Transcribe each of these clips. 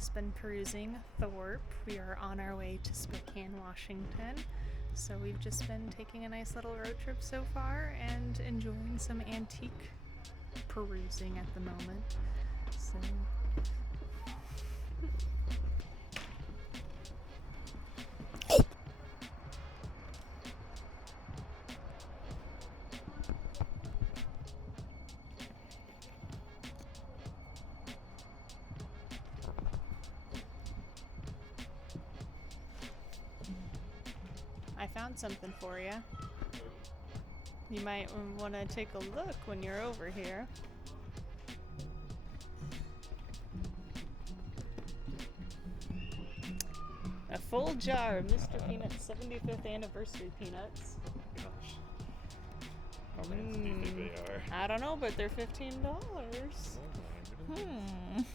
just been perusing Thorpe. We are on our way to Spokane, Washington. So we've just been taking a nice little road trip so far and enjoying some antique perusing at the moment. So I found something for you. You might want to take a look when you're over here. A full jar of Mr. Peanut's 75th anniversary peanuts. Gosh. How fancy do you think they are? I don't know, but they're $15. Oh my goodness.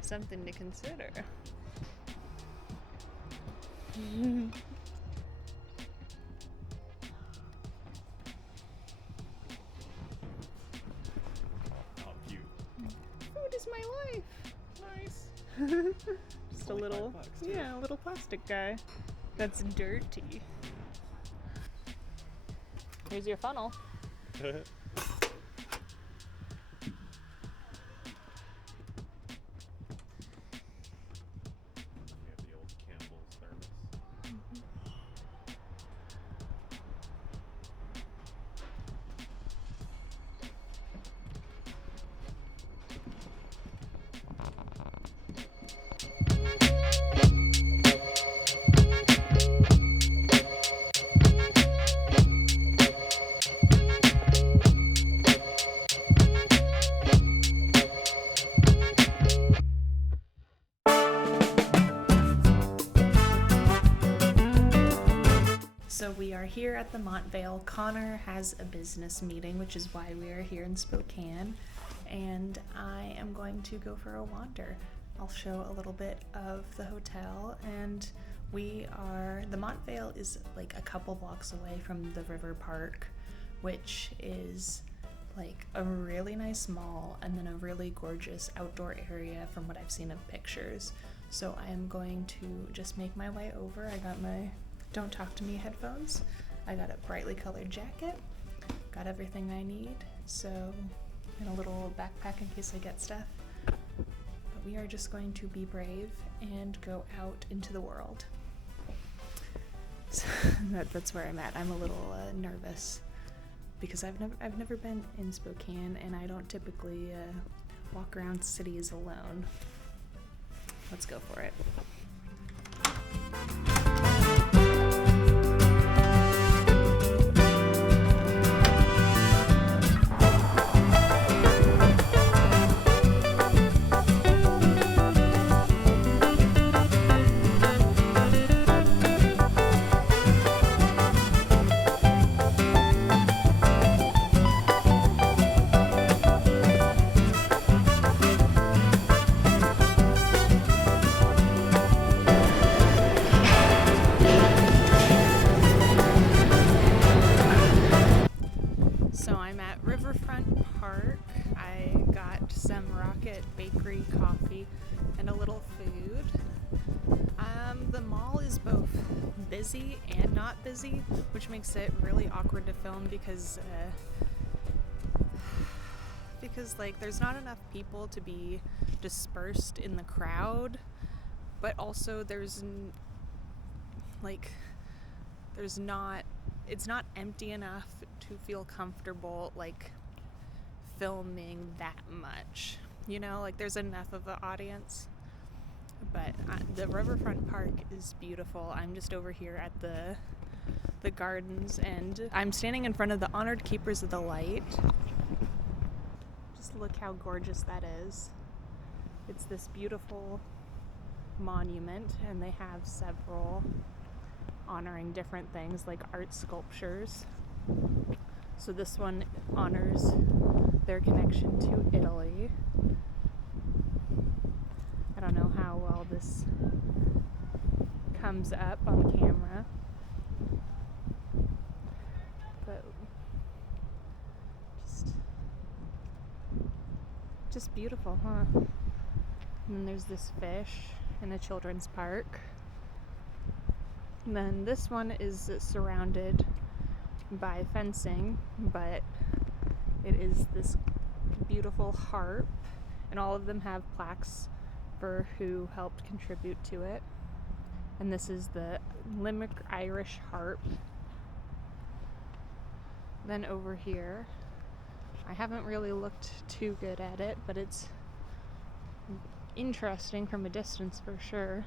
Something to consider. How cute. Food is my life. Nice. Just a Only little, $5 too. yeah, a little plastic guy. That's dirty. Here's your funnel. We have the old Campbell's thermos. So we are here at the Montvale. Connor has a business meeting, which is why we are here in Spokane, and I am going to go for a wander. I'll show a little bit of the hotel, and the Montvale is like a couple blocks away from the river park, which is like a really nice mall and then a really gorgeous outdoor area from what I've seen of pictures. So I am going to just make my way over. I got my Don't Talk to Me headphones. I got a brightly colored jacket. Got everything I need. So, and a little backpack in case I get stuff. But we are just going to be brave and go out into the world. So that's where I'm at. I'm a little nervous because I've never been in Spokane, and I don't typically walk around cities alone. Let's go for it. Bakery, coffee, and a little food. The mall is both busy and not busy, which makes it really awkward to film because like there's not enough people to be dispersed in the crowd, but also it's not empty enough to feel comfortable like filming that much. You know, like there's enough of an audience. But the riverfront park is beautiful. I'm just over here at the gardens, and I'm standing in front of the Honored Keepers of the Light. Just look how gorgeous that is. It's this beautiful monument, and they have several honoring different things like art sculptures. So this one honors their connection to Italy. I don't know how well this comes up on camera, but just beautiful, huh? And then there's this fish in a children's park. And then this one is surrounded by fencing, but it is this beautiful harp, and all of them have plaques for who helped contribute to it. And this is the Limerick Irish harp. Then over here, I haven't really looked too good at it, but it's interesting from a distance for sure.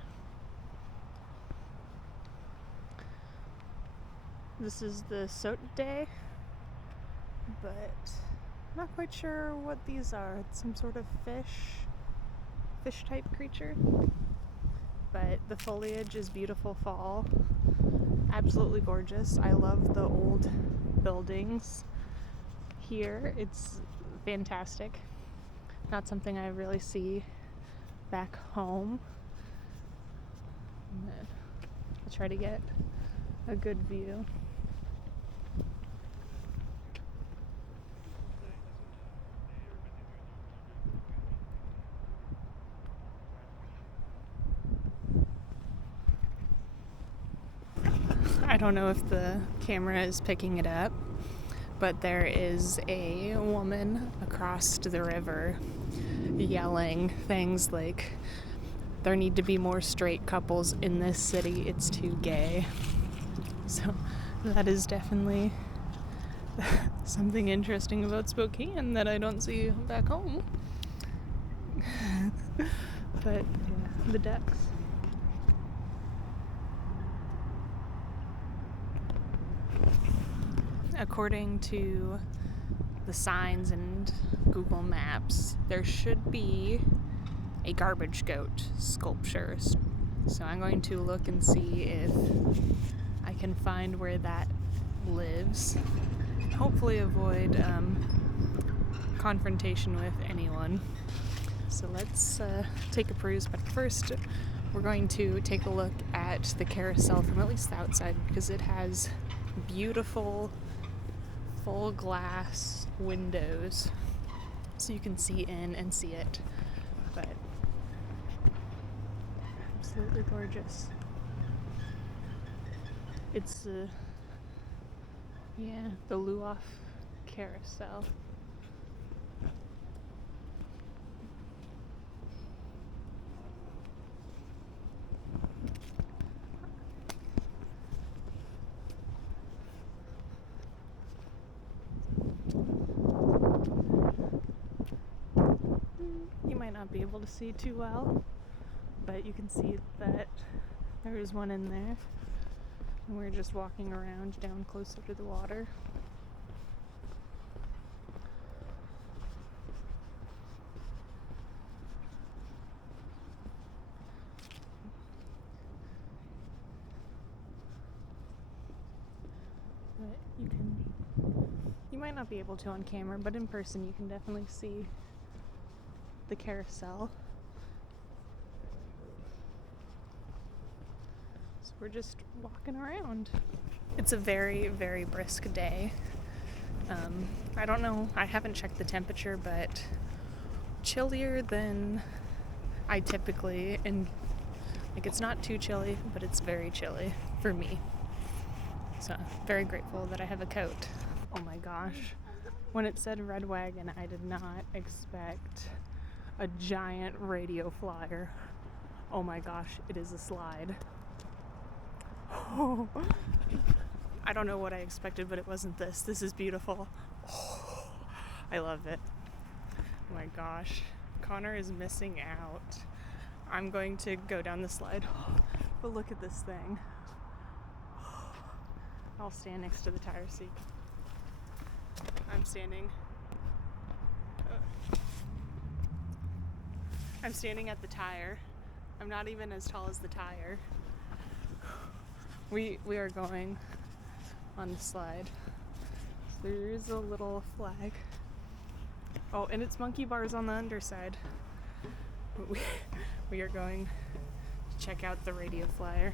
This is the Sote Day, but I'm not quite sure what these are. It's some sort of fish type creature. But the foliage is beautiful fall. Absolutely gorgeous. I love the old buildings here. It's fantastic. Not something I really see back home. I'll try to get a good view. I don't know if the camera is picking it up, but there is a woman across the river yelling things like, there need to be more straight couples in this city, it's too gay. So that is definitely something interesting about Spokane that I don't see back home. But yeah, the ducks. According to the signs and Google Maps, there should be a garbage goat sculpture. So I'm going to look and see if I can find where that lives. Hopefully avoid confrontation with anyone. So let's take a peruse, but first we're going to take a look at the carousel from at least the outside, because it has beautiful full glass windows so you can see in and see it, but absolutely gorgeous. It's the Luoff carousel. You might not be able to see too well, but you can see that there is one in there, and we're just walking around down closer to the water. But you might not be able to on camera, but in person you can definitely see the carousel. So we're just walking around. It's a very, very brisk day. I don't know, I haven't checked the temperature, but chillier than I typically, and like it's not too chilly, but it's very chilly for me. So very grateful that I have a coat. Oh my gosh. When it said Red Wagon, I did not expect a giant radio flyer. Oh my gosh, it is a slide. Oh. I don't know what I expected, but it wasn't this. This is beautiful. Oh, I love it. Oh my gosh. Connor is missing out. I'm going to go down the slide. But look at this thing. I'll stand next to the tire seat. I'm standing at the tire. I'm not even as tall as the tire. We are going on the slide. So there is a little flag. Oh, and it's monkey bars on the underside. We are going to check out the radio flyer.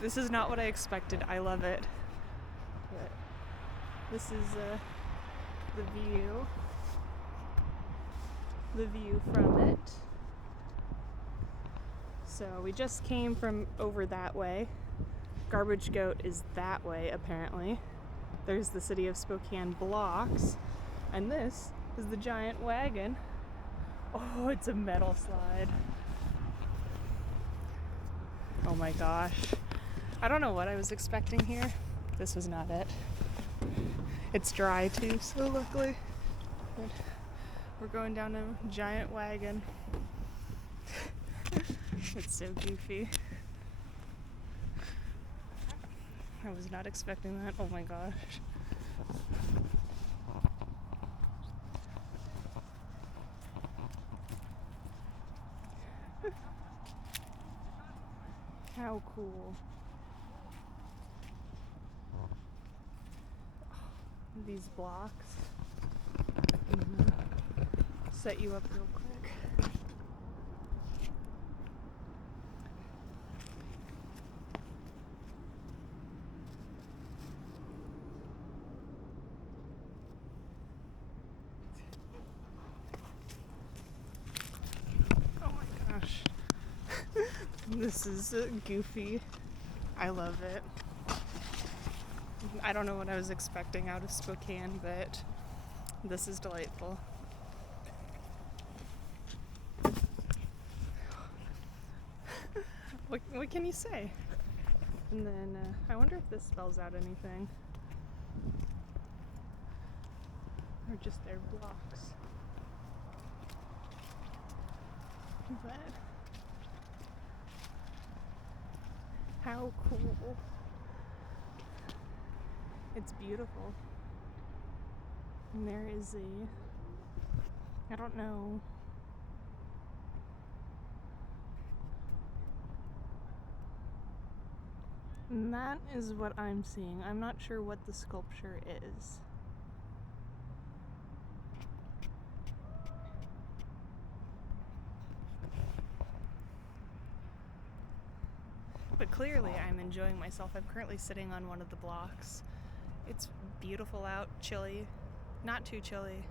This is not what I expected. I love it. But this is the view. the view from it. So we just came from over that way. Garbage Goat is that way, apparently. There's the city of Spokane blocks, and this is the giant wagon. Oh, it's a metal slide. Oh my gosh. I don't know what I was expecting here. This was not it. It's dry too, so luckily. But we're going down a giant wagon. It's so goofy. I was not expecting that. Oh my gosh. How cool. These blocks set you up real quick. Oh my gosh. This is goofy. I love it. I don't know what I was expecting out of Spokane, but this is delightful. What can you say? And then I wonder if this spells out anything. Or just their blocks. But how cool. It's beautiful. And there is I don't know. And that is what I'm seeing. I'm not sure what the sculpture is. But clearly I'm enjoying myself. I'm currently sitting on one of the blocks. It's beautiful out, chilly. Not too chilly.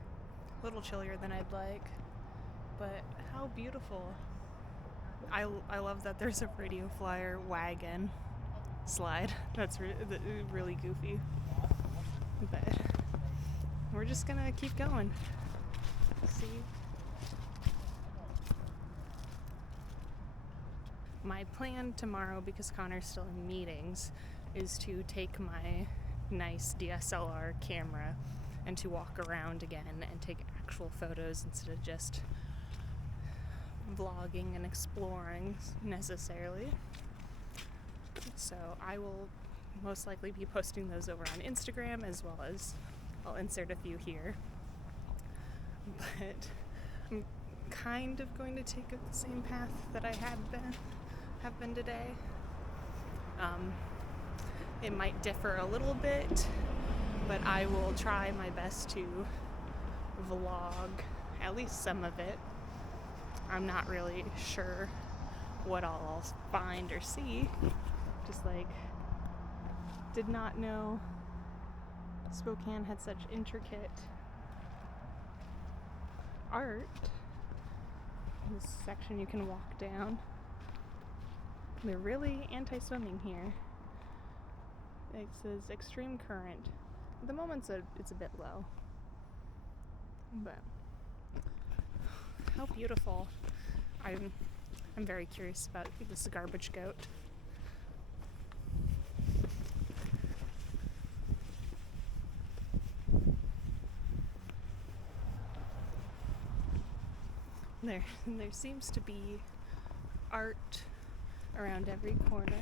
A little chillier than I'd like. But how beautiful. I love that there's a radio flyer wagon slide. That's really goofy. But we're just gonna keep going. See? My plan tomorrow, because Connor's still in meetings, is to take my nice DSLR camera and to walk around again and take actual photos instead of just vlogging and exploring necessarily. So I will most likely be posting those over on Instagram, as well as I'll insert a few here. But I'm kind of going to take the same path that I have been today. It might differ a little bit, but I will try my best to vlog at least some of it. I'm not really sure what I'll find or see. Just did not know Spokane had such intricate art. This section you can walk down. They're really anti-swimming here. It says extreme current. At the moment it's a bit low. But how beautiful. I'm very curious about this Garbage Goat. There seems to be art around every corner.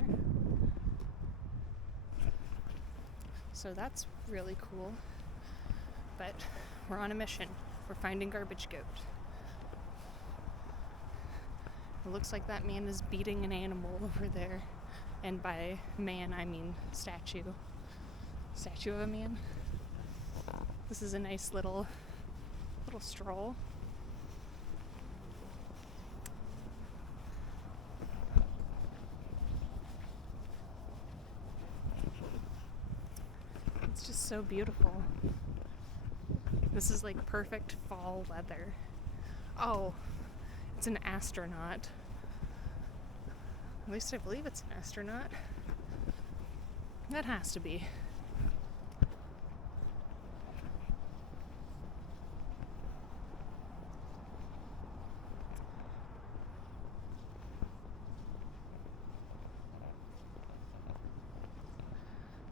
So that's really cool. But we're on a mission. We're finding Garbage Goat. It looks like that man is beating an animal over there. And by man, I mean statue. Statue of a man. This is a nice little stroll. It's just so beautiful. This is like perfect fall weather. Oh, it's an astronaut. At least I believe it's an astronaut. That has to be.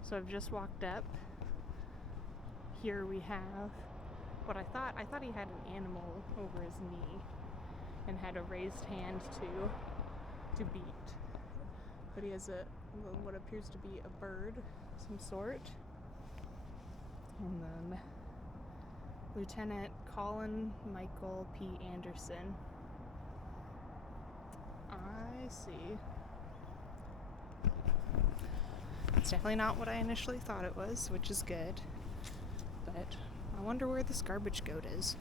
So I've just walked up. Here we have what I thought he had an animal over his knee and had a raised hand to beat. But he has what appears to be a bird of some sort. And then Lieutenant Colin Michael P. Anderson. I see. It's definitely not what I initially thought it was, which is good. But I wonder where this garbage goat is.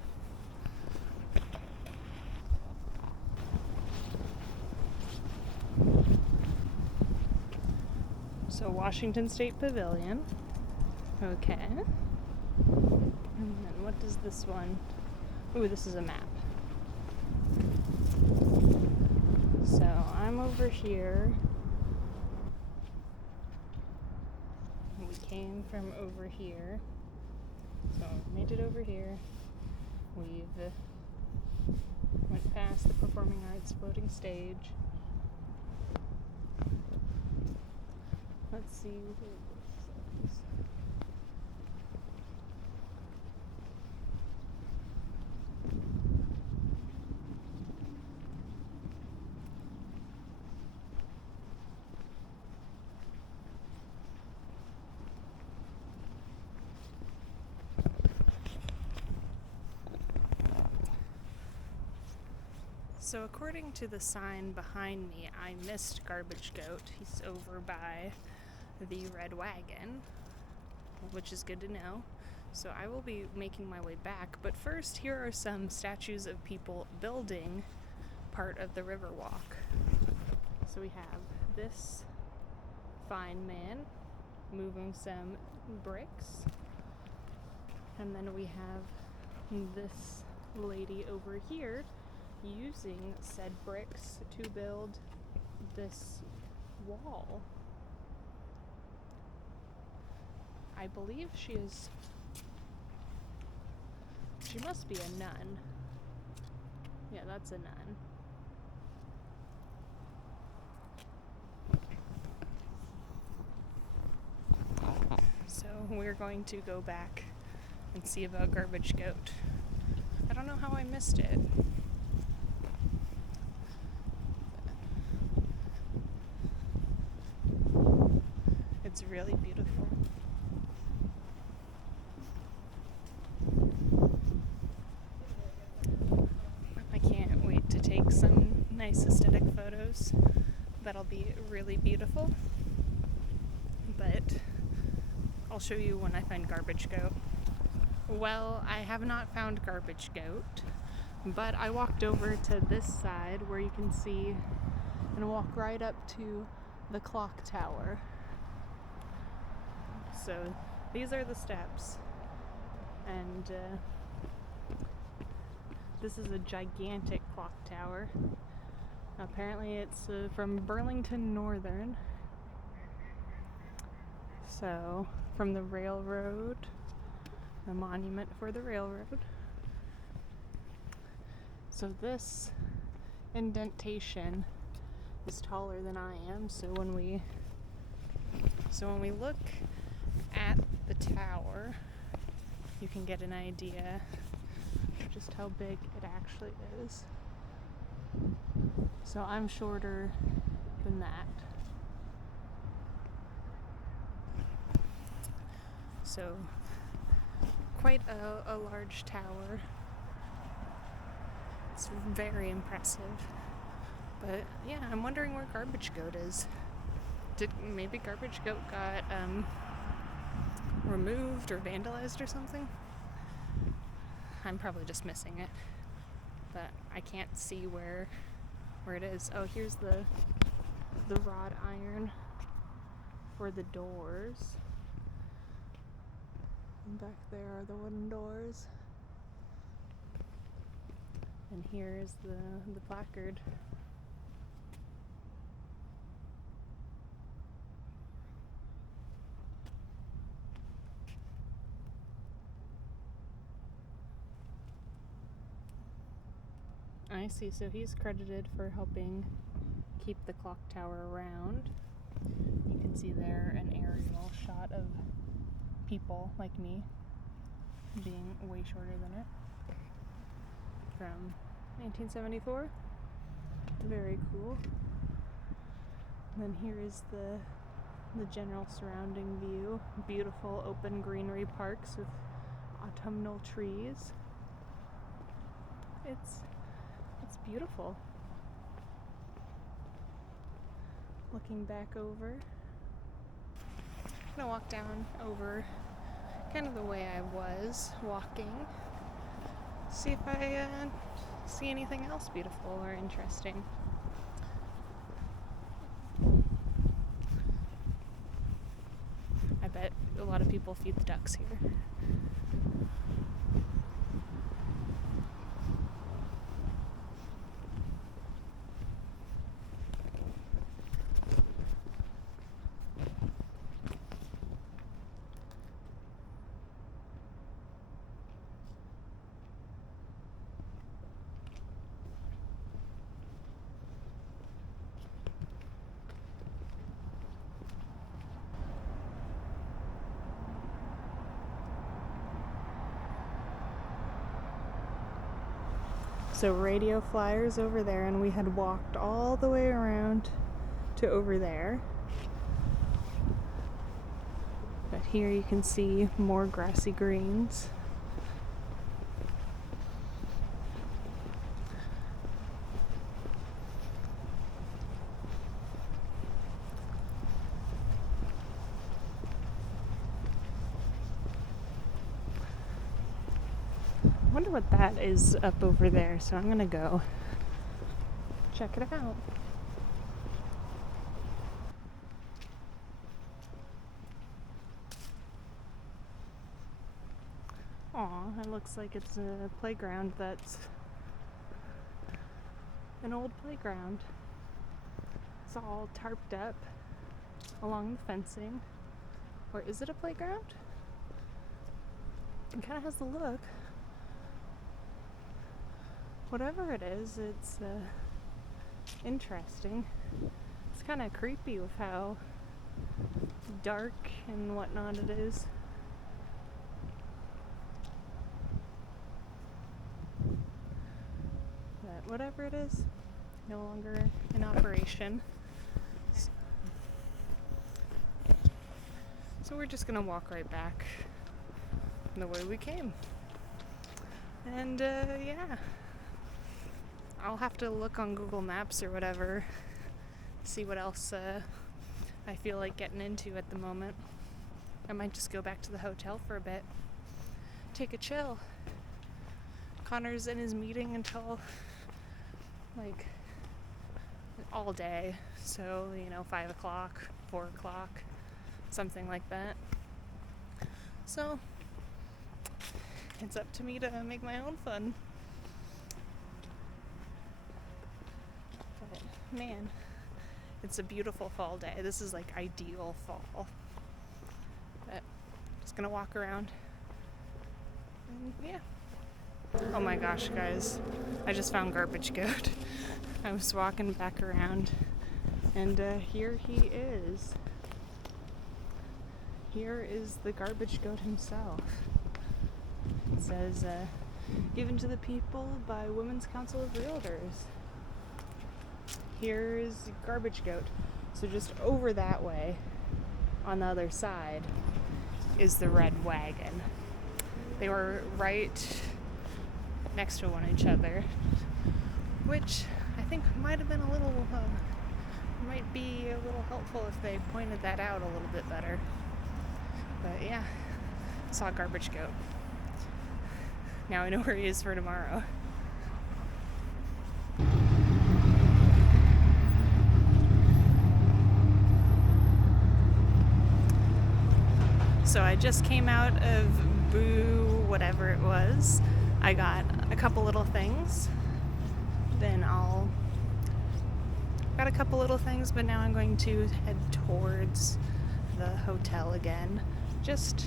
So Washington State Pavilion. Okay. And then what does this one? Ooh, this is a map. So I'm over here. We came from over here. So made it over here. We've went past the Performing Arts floating stage. Let's see who this is. So according to the sign behind me, I missed Garbage Goat. He's over by the Red Wagon, which is good to know. So I will be making my way back. But first, here are some statues of people building part of the Riverwalk. So we have this fine man moving some bricks. And then we have this lady over here using said bricks to build this wall. I believe she must be a nun. Yeah, that's a nun. So we're going to go back and see about Garbage Goat. I don't know how I missed it. It's really beautiful. I can't wait to take some nice aesthetic photos. That'll be really beautiful. But I'll show you when I find Garbage Goat. Well, I have not found Garbage Goat, but I walked over to this side where you can see and walk right up to the clock tower. So these are the steps, and this is a gigantic clock tower. Apparently it's from Burlington Northern, so from the railroad, the monument for the railroad. So this indentation is taller than I am, so when we look at the tower, you can get an idea of just how big it actually is. So I'm shorter than that. So quite a large tower. It's very impressive. But yeah, I'm wondering where Garbage Goat is. Maybe Garbage Goat got removed or vandalized or something? I'm probably just missing it, but I can't see where it is. Oh, here's the wrought iron for the doors. And back there are the wooden doors. And here's the placard. I see, so he's credited for helping keep the clock tower around. You can see there an aerial shot of people like me being way shorter than it from 1974. Very cool. And then here is the general surrounding view. Beautiful open greenery parks with autumnal trees. It's beautiful. Looking back over, I'm gonna walk down over kind of the way I was walking, see if I see anything else beautiful or interesting. I bet a lot of people feed the ducks here. So radio flyers over there, and we had walked all the way around to over there. But here you can see more grassy greens. I wonder what that is up over there, so I'm gonna go check it out. Aw, it looks like it's a playground that's an old playground. It's all tarped up along the fencing. Or is it a playground? It kind of has the look. Whatever it is, it's interesting. It's kind of creepy with how dark and whatnot it is. But whatever it is, no longer in operation. So we're just gonna walk right back the way we came. And yeah. I'll have to look on Google Maps or whatever, see what else I feel like getting into at the moment. I might just go back to the hotel for a bit, take a chill. Connor's in his meeting until like all day, so 5 o'clock, 4 o'clock, something like that. So it's up to me to make my own fun. Man, it's a beautiful fall day. This is like ideal fall. But just gonna walk around. And yeah. Oh my gosh, guys. I just found Garbage Goat. I was walking back around and here he is. Here is the Garbage Goat himself. It says, given to the people by Women's Council of Realtors. Here's Garbage Goat. So just over that way, on the other side, is the red wagon. They were right next to each other, which I think might have been might be a little helpful if they pointed that out a little bit better. But yeah, saw Garbage Goat. Now I know where he is for tomorrow. So I just came out of Boo, whatever it was. I got a couple little things. got a couple little things, but now I'm going to head towards the hotel again. Just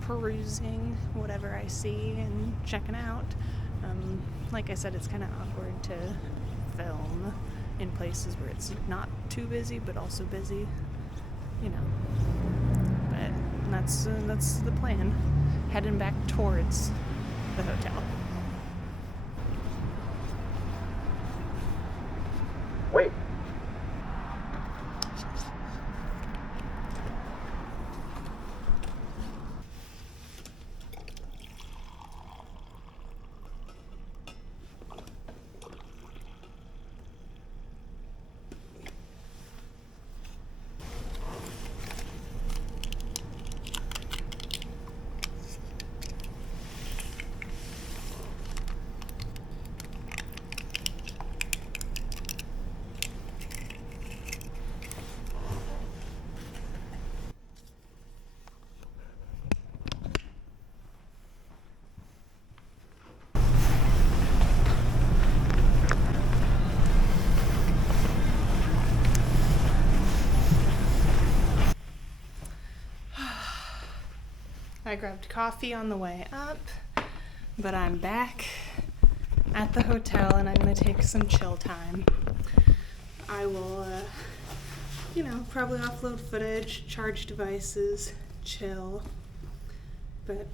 perusing whatever I see and checking out. Like I said, it's kind of awkward to film in places where it's not too busy but also busy, you know. But that's the plan. Heading back towards the hotel. Wait. I grabbed coffee on the way up, but I'm back at the hotel and I'm going to take some chill time. I will, probably upload footage, charge devices, chill. But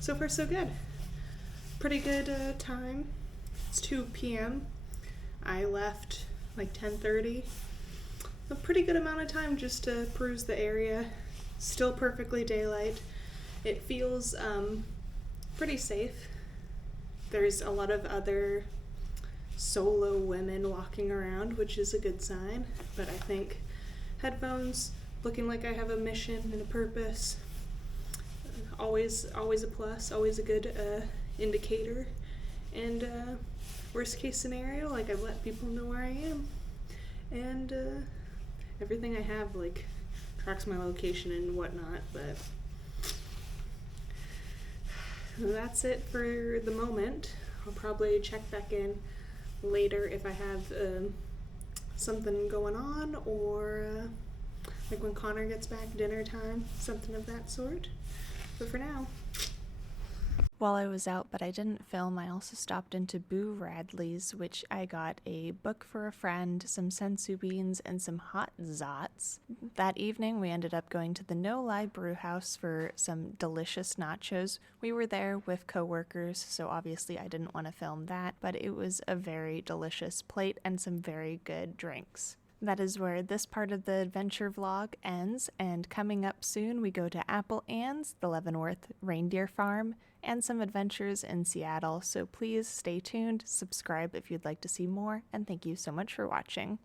so far so good. Pretty good time. It's 2 p.m. I left like 10:30. A pretty good amount of time just to peruse the area. Still perfectly daylight. It feels pretty safe. There's a lot of other solo women walking around, which is a good sign, but I think headphones, looking like I have a mission and a purpose, always a plus, always a good indicator. And worst case scenario, like, I've let people know where I am, and everything I have like tracks my location and whatnot. But that's it for the moment. I'll probably check back in later if I have something going on, or like when Connor gets back, dinner time, something of that sort. But for now. While I was out, but I didn't film, I also stopped into Boo Radley's, which I got a book for a friend, some sensu beans, and some hot zots. That evening, we ended up going to the No Lie Brew House for some delicious nachos. We were there with coworkers, so obviously I didn't want to film that, but it was a very delicious plate and some very good drinks. That is where this part of the adventure vlog ends, and coming up soon we go to Apple Ann's, the Leavenworth Reindeer Farm, and some adventures in Seattle, so please stay tuned, subscribe if you'd like to see more, and thank you so much for watching.